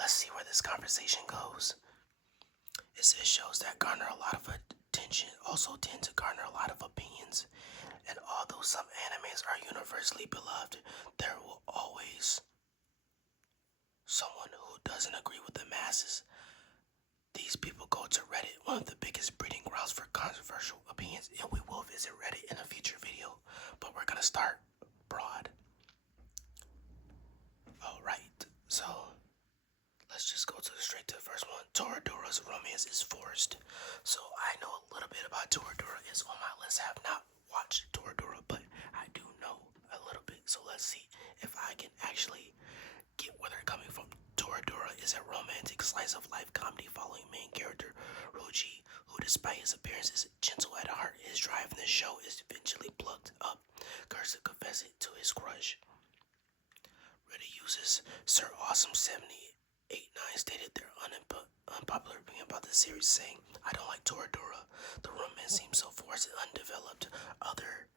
let's see where this conversation goes. It says shows that garner a lot of attention also tend to garner a lot of opinions. And although some animes are universally beloved, there will always someone who doesn't agree with the masses. These people go to Reddit, one of the biggest breeding grounds for controversial opinions, and we will visit Reddit in a future video, but we're gonna start broad. Alright, so let's just go straight to the first one. Toradura's romance is forced. So I know a little bit about Toradura. It's on my list. I have not watched Toradura, but I do know a little bit. So let's see if I can actually get where they're coming from. Toradura is a romantic slice of life comedy following main character Ruji, who despite his appearance is gentle at heart. His drive in the show is eventually plucked up. Cursed to confess it to his crush. Reddit users Sir Awesome 789 stated their unpopular opinion about the series, saying, "I don't like Toradura. The romance seems so forced and undeveloped." Other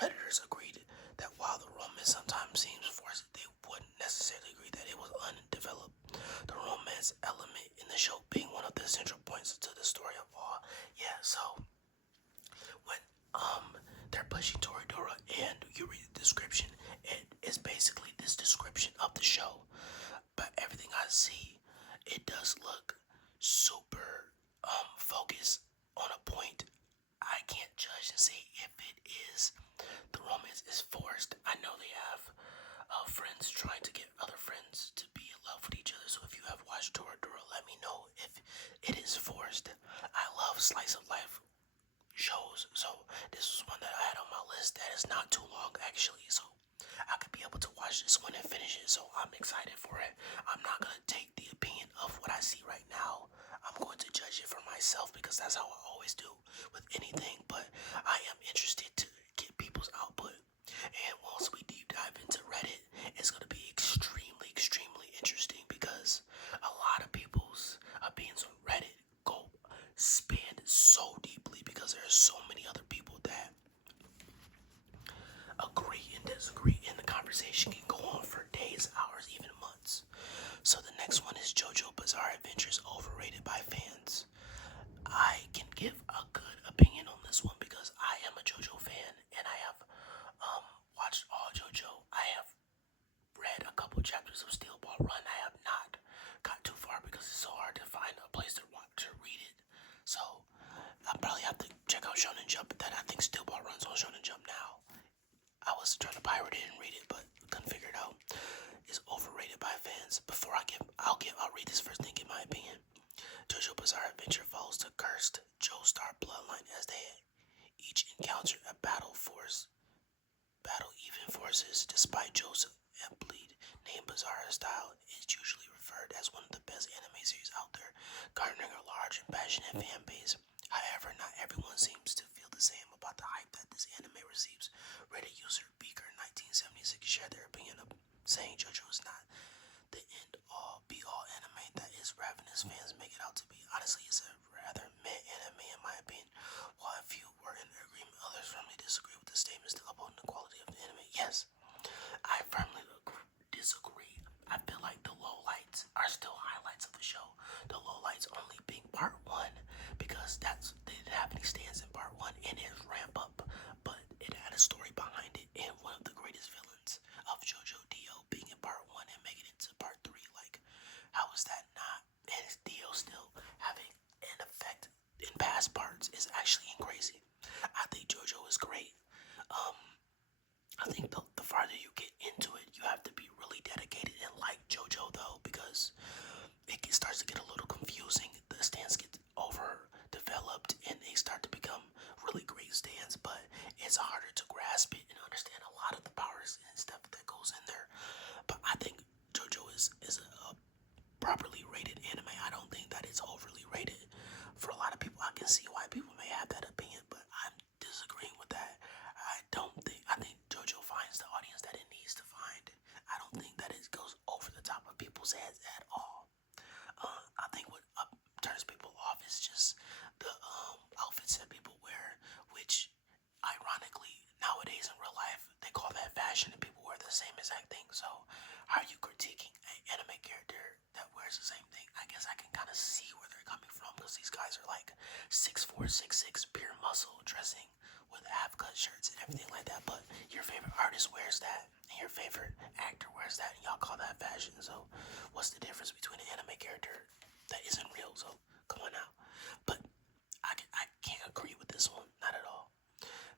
Redditors agreed that while the romance sometimes seems forced, they wouldn't necessarily agree that it was undeveloped. The romance element in the show being one of the central points to the story of all. Yeah, so when they're pushing Toradora and you read the description, it is basically this description of the show. But everything I see, it does look super focused on a point. I can't judge and say if it is the romance is forced. I know they have friends trying to get other friends to be in love with each other. So if you have watched Toradora, let me know if it is forced. I love slice of life shows, so this was one that I had on my list that is not too long actually. So I could be able to watch this one and finish it. So I'm excited for it. I'm not gonna take the opinion of what I see right now. I'm going to judge it for myself because that's how I always do with anything. But I am interested to get people's output. And once we deep dive into Reddit, it's gonna be extremely interesting because a lot of people's opinions on Reddit go span so deeply because there's so many other people that agree and disagree, and the conversation can go on for days, hours, even months. So the next one is JoJo Bizarre Adventures, overrated by fans. I can give a good opinion on this one because I am a JoJo fan and I have watched all JoJo. I have read a couple chapters of Steel Ball Run. I have not got too far because it's so hard to find a place to read it. So I probably have to check out Shonen Jump. That I think Steel Ball Run's on Shonen Jump now. I was trying to pirate it and read it, but couldn't figure it out. It's overrated by fans. Before I'll read this first thing, give my opinion. JoJo Bizarre Adventure follows the cursed Joestar bloodline as they each encounter a battle even forces. Despite Joe's bleed name, Bizarre style is usually referred as one of the best anime series out there, garnering a large and passionate fan base. However, not everyone seems to feel the same about the hype that this anime receives. Reddit user Beaker1976 shared their opinion of saying JoJo is not the end all be all anime that is ravenous fans make it out to be. Honestly, it's a rather meh anime in my opinion. While a few were in agreement, others firmly disagree with the statements still upholding the quality of the anime. Yes, I firmly disagree. I feel like the lowlights are still highlights of the show. The lowlights only being part one, question. So, what's the difference between an anime character that isn't real? So, come on now. But I can't agree with this one, not at all.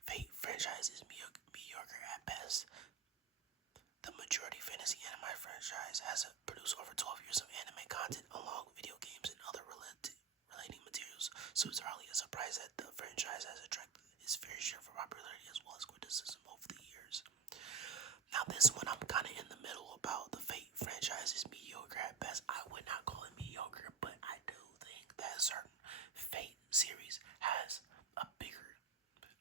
Fate franchise is mediocre at best. The majority fantasy anime franchise has produced over 12 years of anime content along with video games and other relating materials, so it's hardly a surprise that the franchise has attracted its fair share for popularity as well as criticism over the years. Now this one I'm kind of in the middle about. The Fate franchise is mediocre at best. I would not call it mediocre, but I do think that certain Fate series has a bigger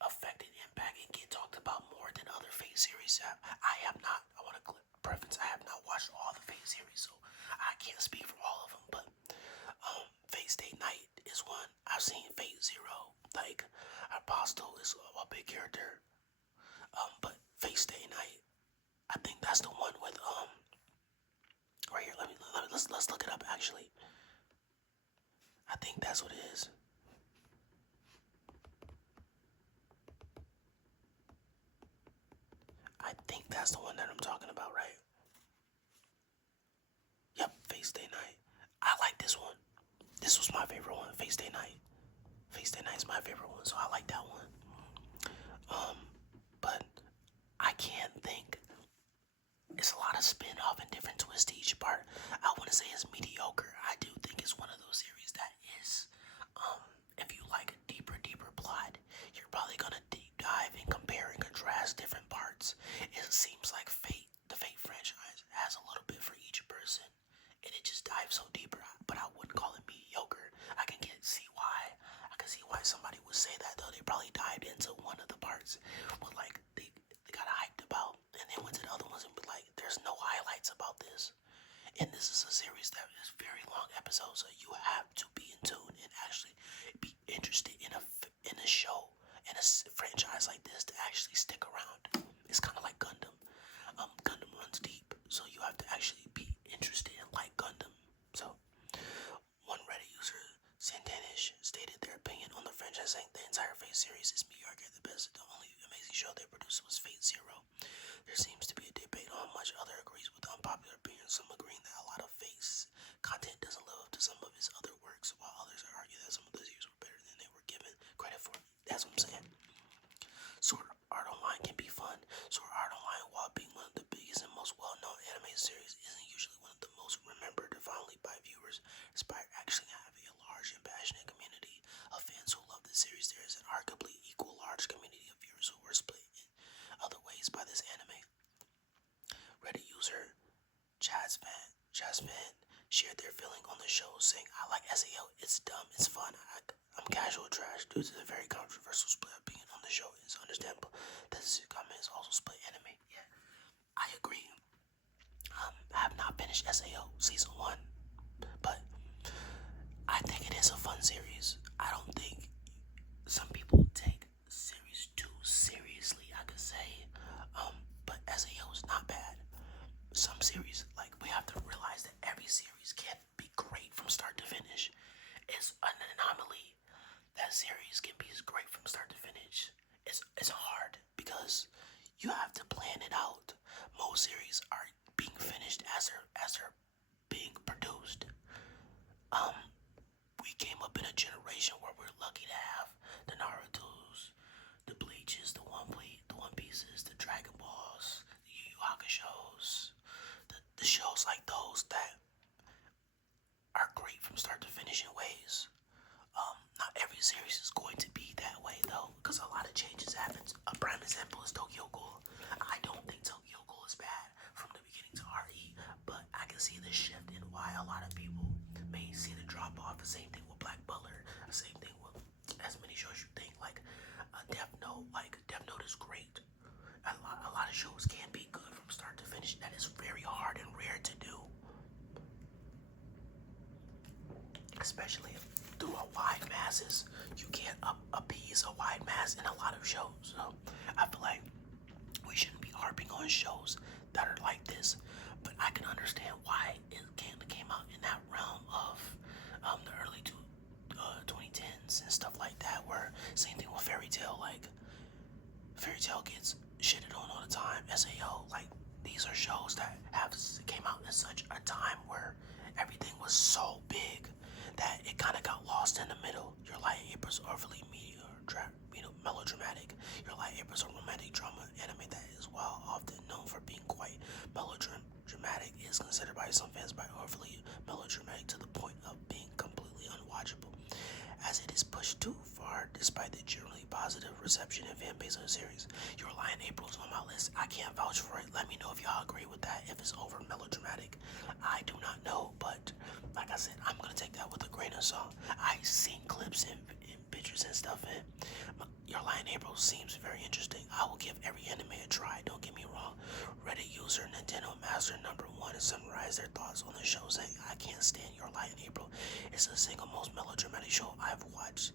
effect and impact and get talked about more than other Fate series have. I have not, I want to preference, I have not watched all the Fate series, so I can't speak for all of them, but Fate Stay Night is one. I've seen Fate Zero, like Apostle is a big character, but Fate Stay Night, I think that's the one with right here. Let's look it up actually. I think that's what it is. I think that's the one that I'm talking about, right? Yep, Fate Stay Night. I like this one. This was my favorite one, Fate Stay Night. Fate Stay Night is my favorite one, so I like that one. But I can't think. It's a lot of spin-off and different twists to each part. I wouldn't say it's mediocre. I do think it's one of those series that is, if you like a deeper plot, you're probably gonna deep dive and compare and contrast different parts. It seems like the Fate franchise has a little bit for each person, and it just dives so deeper. But I wouldn't call it mediocre. I can see why. I can see why somebody would say that though. They probably dived into one of the parts with like they got hyped about, and then went to the other ones and be like, "There's no highlights about this." And this is a series that is very long episodes, so you have to be in tune and actually be interested in a show in a franchise like this to actually stick around. It's kind of like Gundam. Gundam runs deep, so you have to actually be interested in like Gundam. So, one Reddit user, Santanish, stated their opinion on the franchise, saying the entire Fate series is mediocre at the best. The only amazing show they produced was Fate Zero. There seems to be a debate on how much other agrees with the unpopular opinion, some agreeing that a lot of Fate's content doesn't live up to some of his other works, while others argue that some of those years were better than they were given credit for. That's what I'm saying. Sword Art Online can be fun. Sword Art Online, while being one of the biggest and most well-known anime series, isn't usually one of the most remembered or fondly by viewers, despite actually having a large and passionate community of fans who love the series. There is an arguably equal large community of viewers who were split in other ways by this anime. Reddit user Jasmine shared their feeling on the show, saying, "I like SAO. It's dumb. It's fun. I'm casual trash due to the very controversial split opinion on the show. It's understandable that this comment is also split anime." Yeah, I agree. I have not finished SAO season 1, but I think it is a fun series. I don't think some people take series too seriously, I could say. But SAO is not bad. Some series, like, we have to realize that every series can't be great from start to finish. It's an anomaly that series can be great from start to finish. It's hard because you have to plan it out. Most series are being finished as they're being produced. We came up in a generation where we're lucky to have the Naruto's, the Bleaches, the One Pieces, the Dragon Balls, the Yu Yu Hakusho's, the shows like those that are great from start to finish in ways. Not every series is going to be that way though, because a lot of changes happen. A prime example is Tokyo Ghoul. I don't think Tokyo Ghoul is bad from the beginning to RE, but I can see the shift in why a lot of people may see the drop off. The same thing with Black Butler. The same thing with as many shows you think like Death Note. Like Death Note is great. A lot of shows can be good from start to finish. That is very hard and rare to do, especially through a wide masses. You can't appease a wide mass in a lot of shows. So I feel like we shouldn't be harping on shows that are like this. But I can understand why it came out in that realm of the early 2010s and stuff like that. Where same thing with Fairy Tail. Like Fairy Tail gets shitted on all the time. SAO, like these are shows that have came out in such a so big that it kind of got lost in the middle. Your Light April's overly melodramatic. Your Light April's a romantic drama anime that is, while often known for being quite melodramatic, is considered by some fans by overly melodramatic to the point of being completely unwatchable, as it is pushed too far despite the generally positive reception and fan base of the series. Your Lion April is on my list. I can't vouch for it. Let me know if y'all agree with that, if it's over melodramatic. I do not know, but like I said, I'm gonna take that with a grain of salt. I've seen clips and pictures and stuff, and Your Lion April seems very interesting. I will give every anime a try, don't get me wrong. Reddit user Nintendo Master #1 summarized their thoughts on the show, saying, "I can't stand Your Lion April. It's the single most melodramatic show I've watched."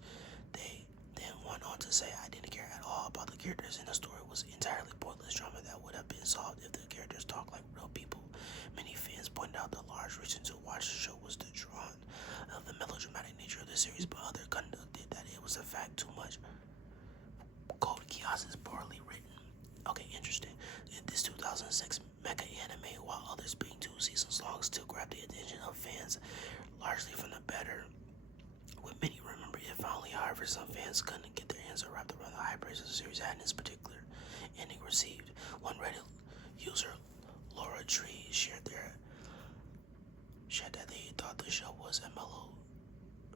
They then went on to say, "I didn't care at all about the characters, and the story was entirely pointless drama that would have been solved if the characters talked like real people." Many fans pointed out the large reason to watch the show was the draw of the melodramatic nature of the series, but others conducted that it was a fact too much. Code Geass is poorly written. Okay, interesting. In this 2006 mecha anime, while others being 2 seasons long, still grabbed the attention of fans, largely from the better. With many remember it fondly, however, some fans couldn't get their hands wrapped around the high praise the series had in its particular ending received. One Reddit user, Laura Tree, shared that they thought the show was a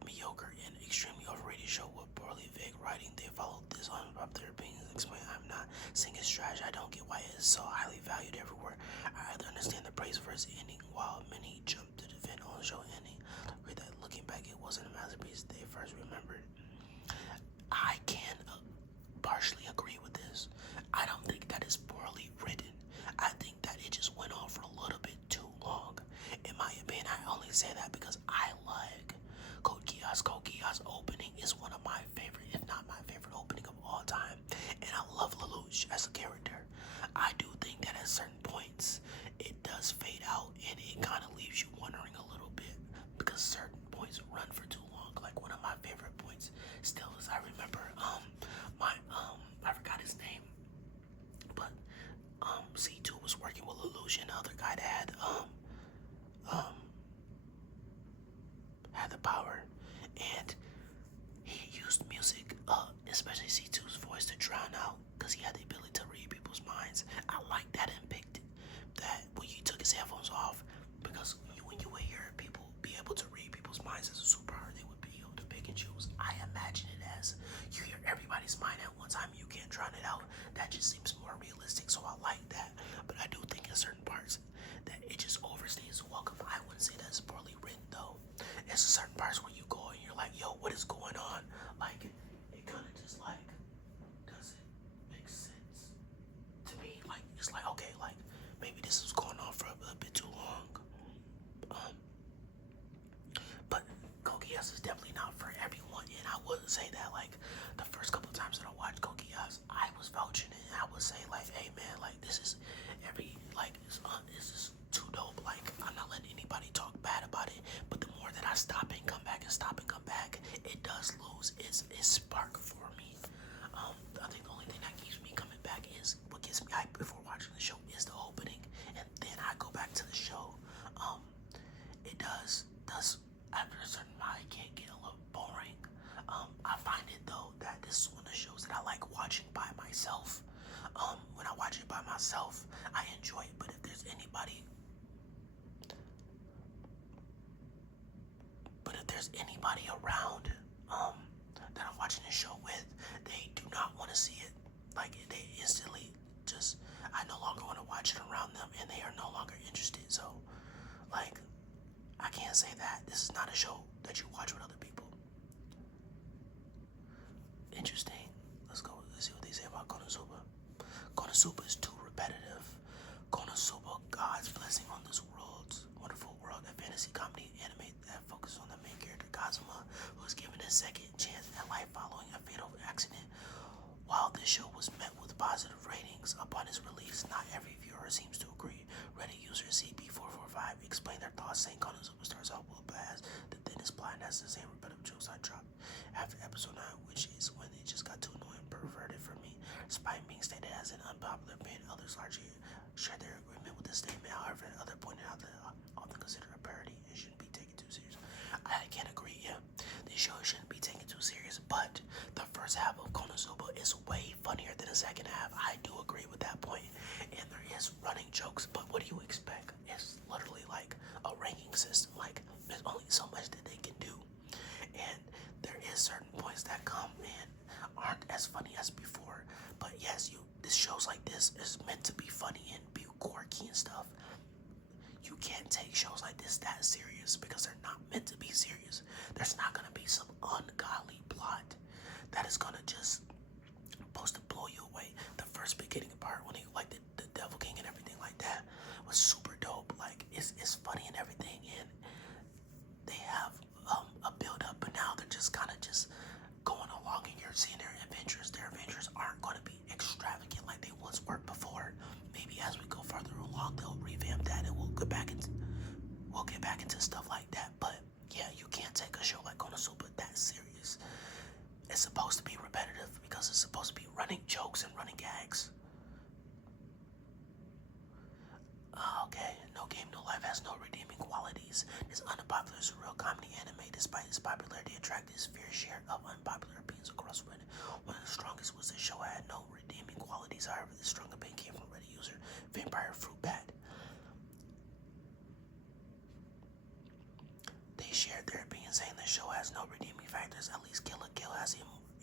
mediocre and extremely overrated show with poorly vague writing. They followed this unpopular opinion and explained, "I'm not saying it's trash. I don't get why it is so highly valued everywhere. I either understand the praise for its ending, while many jumped to defend on the show ending. Agree that looking back, it wasn't a masterpiece they first remembered." I can partially agree with this. I don't think that is poorly written. I think that it just went on for a little bit too long. In my opinion, I only say that because I like Code Geass. Code Geass opening is one of my favorite, if not my favorite opening of all time. And I love Lelouch as a character. I do think that at certain points, it does fade out and it kind of leaves you wondering a little bit because certain points run for too long. Like one of my favorite points still is, I remember, I forgot his name, but C2 was working with Lelouch and the other guy that had the power, and he used music, especially C2's voice, to drown out because he had the ability to read people's minds. I like that and picked that when you took his headphones off, because when you would hear people be able to read people's minds as a superpower, they would be able to pick and choose. I imagine it as you hear everybody's mind at one time, you can't drown it out. That just seems more realistic, so I like that. But I do think in certain parts that it just overstays welcome. I wouldn't say that's poorly written though. It's certain parts where you go and you're like, yo, what is going on? Like, it kind of just like doesn't make sense to me. Like, it's like, okay, like maybe this is going on for a bit too long. But Code Geass is definitely not for everyone, and I would say that like the first couple times that I watched Code Geass, I was vouching it. And I would say like, hey man, like this is this is too dope. Like I'm not letting anybody talk bad about it. But the more that I stop and come back, it does lose its spark for me. I think the only thing that keeps me coming back is what gets me hyped before watching the show is the opening, and then I go back to the show. It does after a certain point it can get a little boring. I find it though that this is one of the shows that I like watching by myself. When I watch it by myself, I enjoy it. But if there's anybody around that I'm watching the show with, they do not want to see it. Like they instantly just, I no longer want to watch it around them, and they are no longer interested. So, like, I can't say that. This is not a show that you watch with other people. Interesting. Let's see what they say about Konosuba. Konosuba is too repetitive. Konosuba, God's blessing on this wonderful world, a fantasy comedy anime that focuses on the main character Kazuma, who is given a second chance at life following a fatal accident. While this show was met with positive ratings upon its release, not every viewer seems to agree. Reddit user CB445 explained their thoughts, saying Konosuba starts off well, but has the thinnest plot and has the same repetitive jokes I dropped after episode 9, which is when it just got too annoying and perverted for me. Despite being stated as an unpopular opinion, others largely shared their agreement with this statement. However, others pointed out that often considered a parody and shouldn't be taken too seriously. the second half. I do agree with that point, and there is running jokes. But what do you expect? It's literally like a ranking system. Like there's only so much that they can do, and there is certain points that come and aren't as funny as before. But yes, this shows like this is meant to be funny and be quirky and stuff. You can't take shows like this that serious because they're not meant to be serious. There's not gonna be some ungodly plot that is gonna just supposed to blow you away. The first beginning part when he like the Devil King and everything like that was super dope. Like it's funny and everything, and they have a build up, but now they're just kind of just going along, and you're seeing their adventures. Their adventures aren't going to be extravagant like they once were before. Maybe as we go further along, they'll revamp that, and we'll get back into stuff like that. But yeah, you can't take a show like Konosuba that serious. It's supposed to be repetitive because it's supposed to be running jokes and running gags. Okay, No Game No Life has no redeeming qualities. This Unpopular is a real comedy anime. Despite its popularity, attracted its fair share of unpopular opinions across Reddit. One of the strongest was the show had no redeeming qualities. However, the strong opinion came from Reddit user Vampire Fruit Bat. They shared their opinion, saying the show has no redeeming factors. At least Kill la Kill has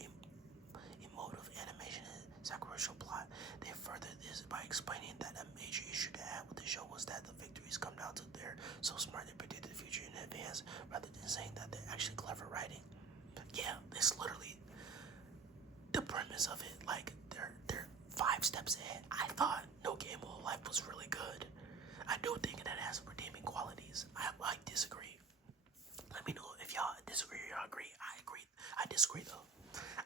emotive animation and sacrificial plot. They furthered this by explaining that a major issue they had with the show was that the victories come down to they're so smart they predict the future in advance, rather than saying that they're actually clever writing. Yeah, it's literally the premise of it. Like they're 5 steps ahead. I thought No Game No Life was really good. I do think that it has redeeming qualities. I disagree. Let me know if y'all disagree or y'all agree. I agree. I disagree though.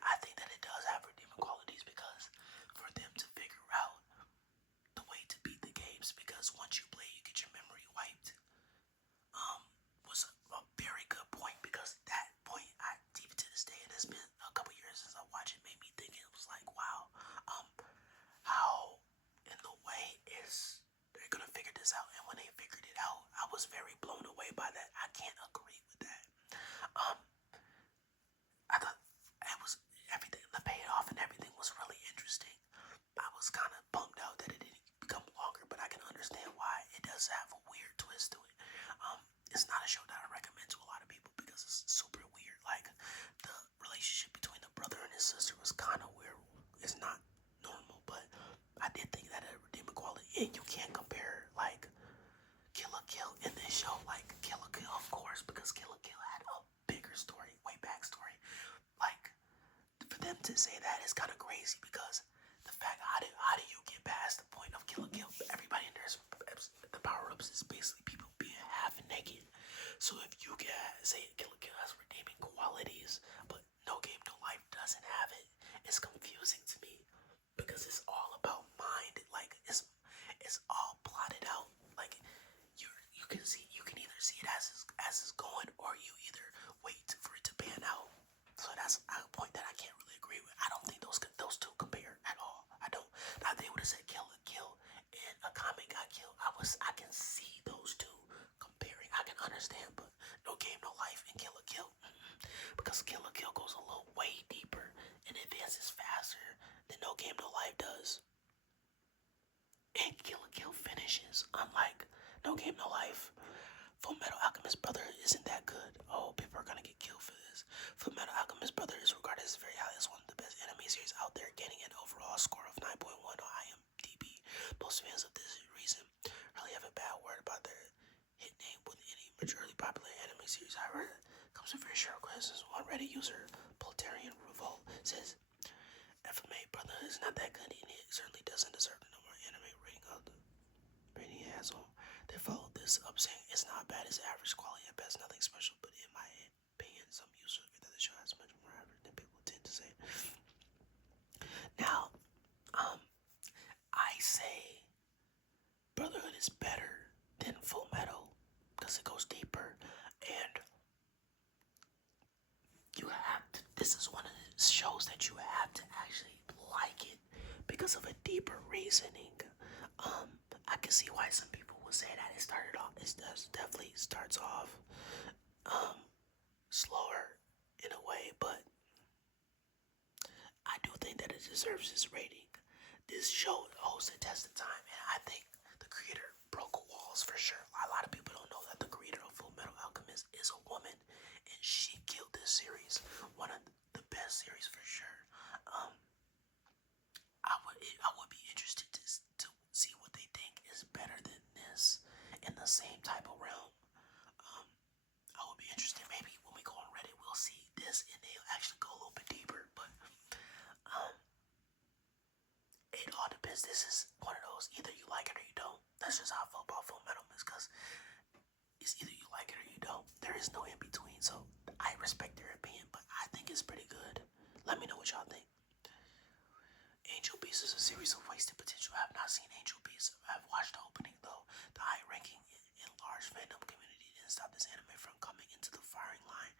I think that it does have redeeming qualities because for them to figure out the way to beat the games, because once you play, you get your memory wiped. Was a very good point, because that point, I even to this day, it has been a couple years since I watched it, made me think. It was like, wow, how in the way is they're gonna figure this out? And when they figured it out, I was very blown away by that. I can't agree with that. I thought it was everything, the payoff and everything was really interesting. I was kind of bummed out that it didn't become longer, but I can understand why. It does have a weird twist to it. It's not a show that I recommend to a lot of people because it's super weird. Like the relationship between the brother and his sister was kind of weird. It's not normal, but I did think that it had redeeming quality. And you can't compare like Kill la Kill in this show, like Kill la Kill, of course, because Kill la Kill had a bigger story, way backstory. Like for them to say that is kind of crazy, because the fact how do you get past the point of Kill la Kill? Everybody in there's the power ups is basically people being half naked. So if you can say Kill la Kill has redeeming qualities, but No Game No Life doesn't have it, it's confusing to me because it's all about mind. Like it's all plotted out. Like you can either see it as it's going, or you either wait for it to pan out. So that's a point that I can't really agree with. I don't think those two compare at all. I don't. Now they would have said Kill la Kill and a comic got killed. I can see those two comparing. I can understand, but No Game No Life and Kill la Kill, because Kill la Kill goes a little way deeper and advances faster than No Game No Life does. And Kill la Kill finishes, unlike No Game No Life. Full Metal Alchemist Brother isn't that good. Oh, people are gonna get killed for this. Full Metal Alchemist Brother is regarded as very highly as one of the best anime series out there, getting an overall score of 9.1 on IMDb. Most fans of this reason really have a bad word about their hit name with any majorly popular anime series. However, it comes with very short questions. One Reddit user, Poltarian Revolt, says FMA Brother is not that good, and it certainly doesn't deserve the number anime rating of the rating it has on. They followed this up saying it's not bad, it's average quality at best, nothing special, but in my opinion, some users agree that the show has much more average than people tend to say. Now, I say Brotherhood is better than Full Metal because it goes deeper, and you have to, this is one of the shows that you have to actually like it because of a deeper reasoning. I can see why some people would say that it definitely starts off slower in a way, but I do think that it deserves its rating. this show holds the test of time, and I think the creator broke walls for sure. A lot of people don't know that the creator of Full Metal Alchemist is a woman, and she killed this series. One of the best series for sure. I would be interested to see what they think is better than this in the same type of realm. I would be interested. Maybe when we go on Reddit, we'll see this and they'll actually go a little bit deeper. But it all depends. This is one of those either you like it or you don't. That's just how I feel about Full Metal is because it's either you like it or you don't. There is no in between. So I respect your opinion, but I think it's pretty good. Let me know what y'all think. Angel Beats is a series of wasted potential. I have not seen Angel Beats. I've watched the opening though. The high ranking and large fandom community didn't stop this anime from coming into the firing line.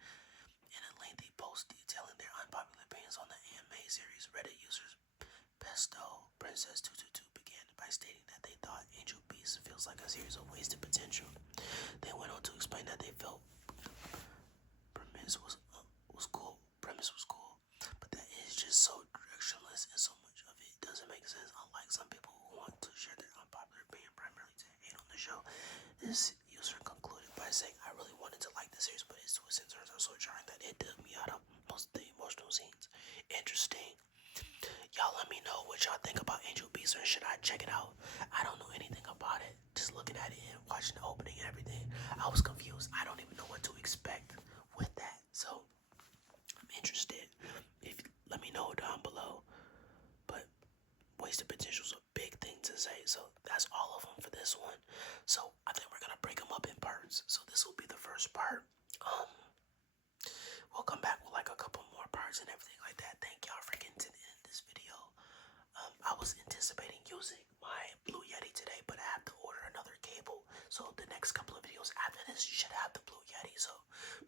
In a lengthy post detailing their unpopular opinions on the anime series, Reddit users Pesto Princess 222 began by stating that they thought Angel Beats feels like a series of wasted potential. They went on to explain that they felt premise was cool, but that it is just so directionless and so much of it doesn't make sense. Unlike some people who want to share their unpopular opinion primarily to hate on the show, this user concluded by saying, "I really wanted to like the series, but its twists and turns are so jarring that it took me out of most of the emotional scenes." Interesting. Y'all let me know what y'all think about Angel Beats, or should I check it out? I don't know anything about it. Just looking at it and watching the opening and everything, I was confused. I don't even know what to expect with that. So I'm interested. If let me know down below. But wasted potential is a big thing to say. So that's all of them for this one. So I think we're gonna break them up in parts. So this will be the first part. We'll come back with like a couple more parts and everything like that. Thank y'all for getting to the end of this video. I was anticipating using my Blue Yeti today, but I have to order another cable. So the next couple of videos after this should have the Blue Yeti. So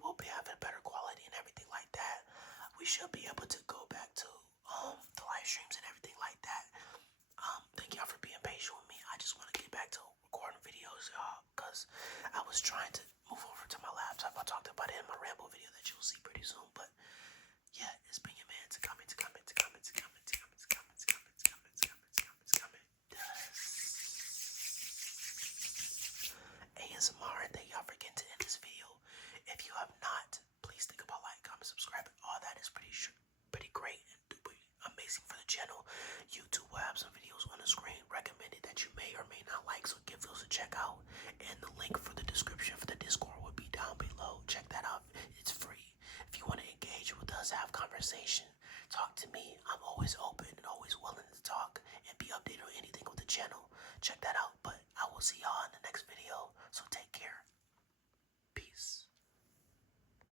we'll be having better quality and everything like that. We should be able to